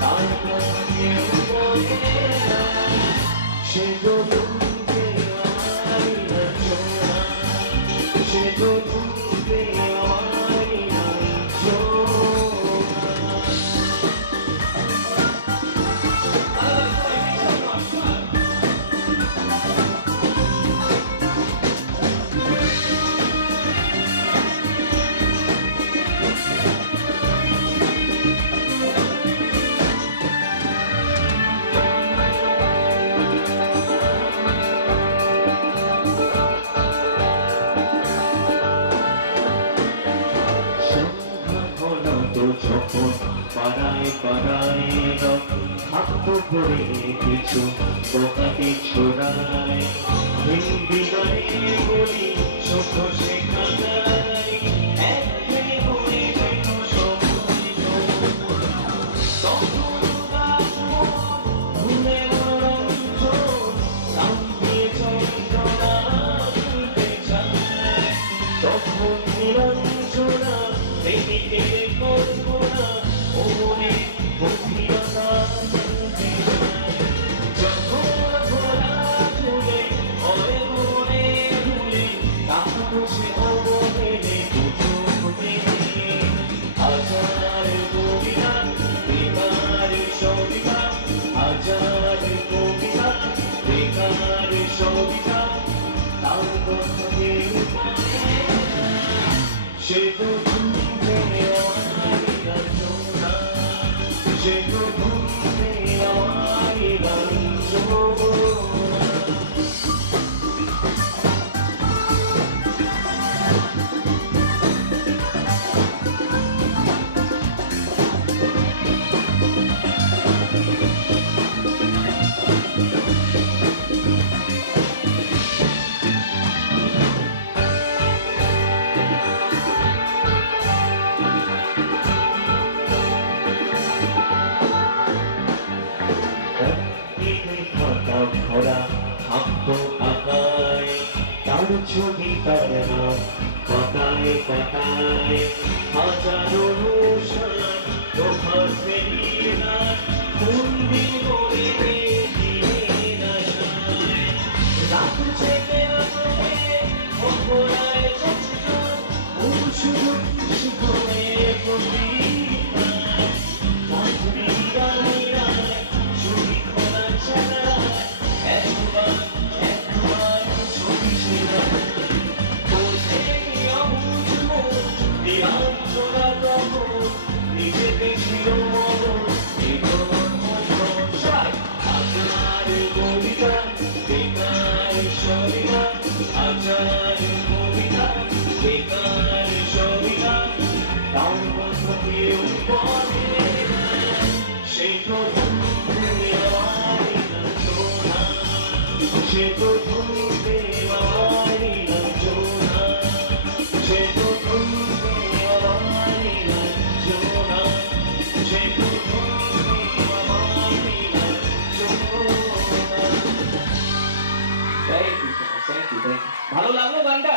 তার কথা কেউ বলে না, সে তো তুমি আমারই না জোড়া, সে তো তুমি আমারই না জোড়া। যখন পাড়ায় পাড়ায় থাকতো করে কিছু বোকাতে ছোড়ায়, হিন্দি গানে বলি ছোট শেখা যায়, একঘেয়ে হয়ে যেত সময় তখন ভুলে মনোরঞ্জন নাম দিয়ে যন্ত্রণা ভুলতে চায়, তখন নিরঞ্জনা এদিকে কল্পনা ও মনে গভীরতা জানতে চায়, যখন ঘোরা ভুলে ওরে মনে ভুলে তাহা বুঝে অবহেলে দুটো হতে হাজার কবিতা বেকার সবিতা, হাজার কবিতা বেকার সবিতা, তার কথা কেউ বলে না, সে তো তুমি আমারই না জোড়া, সে তো তুমি আমারই না জোড়া। ভরা থাকতো আকায়, তার ছবি তার নাম পাতায় পাতায়, হাজারো রোশন তোমার ফেরিয়ে না বন্দি করে দিনের আশায়, রাত জেগে আলোয় অপরায় যাচ্ছে শুধু শিখনে কবিতা, মাধুরী গানিরায় ছবি খোলা চালায়, একবার ছবি ছিল বোঝে অবুঝ মন নিরঞ্জনা তখন নিজেকে ছিল মরণ হাজার কবিতা বেকার সবিতা, হাজার কবিতা বেকার সবিতা, তার কথা কেউ বলে না, সেই তো তুমি আমারই না জোড়া, সে তো তুমি আমারই না জোড়া, সে তো তুমি আমারই না জোড়া, সে তো তুমি আমারই না জোড়া। থ্যাংক ইউ, ভালো লাগলো গানটা?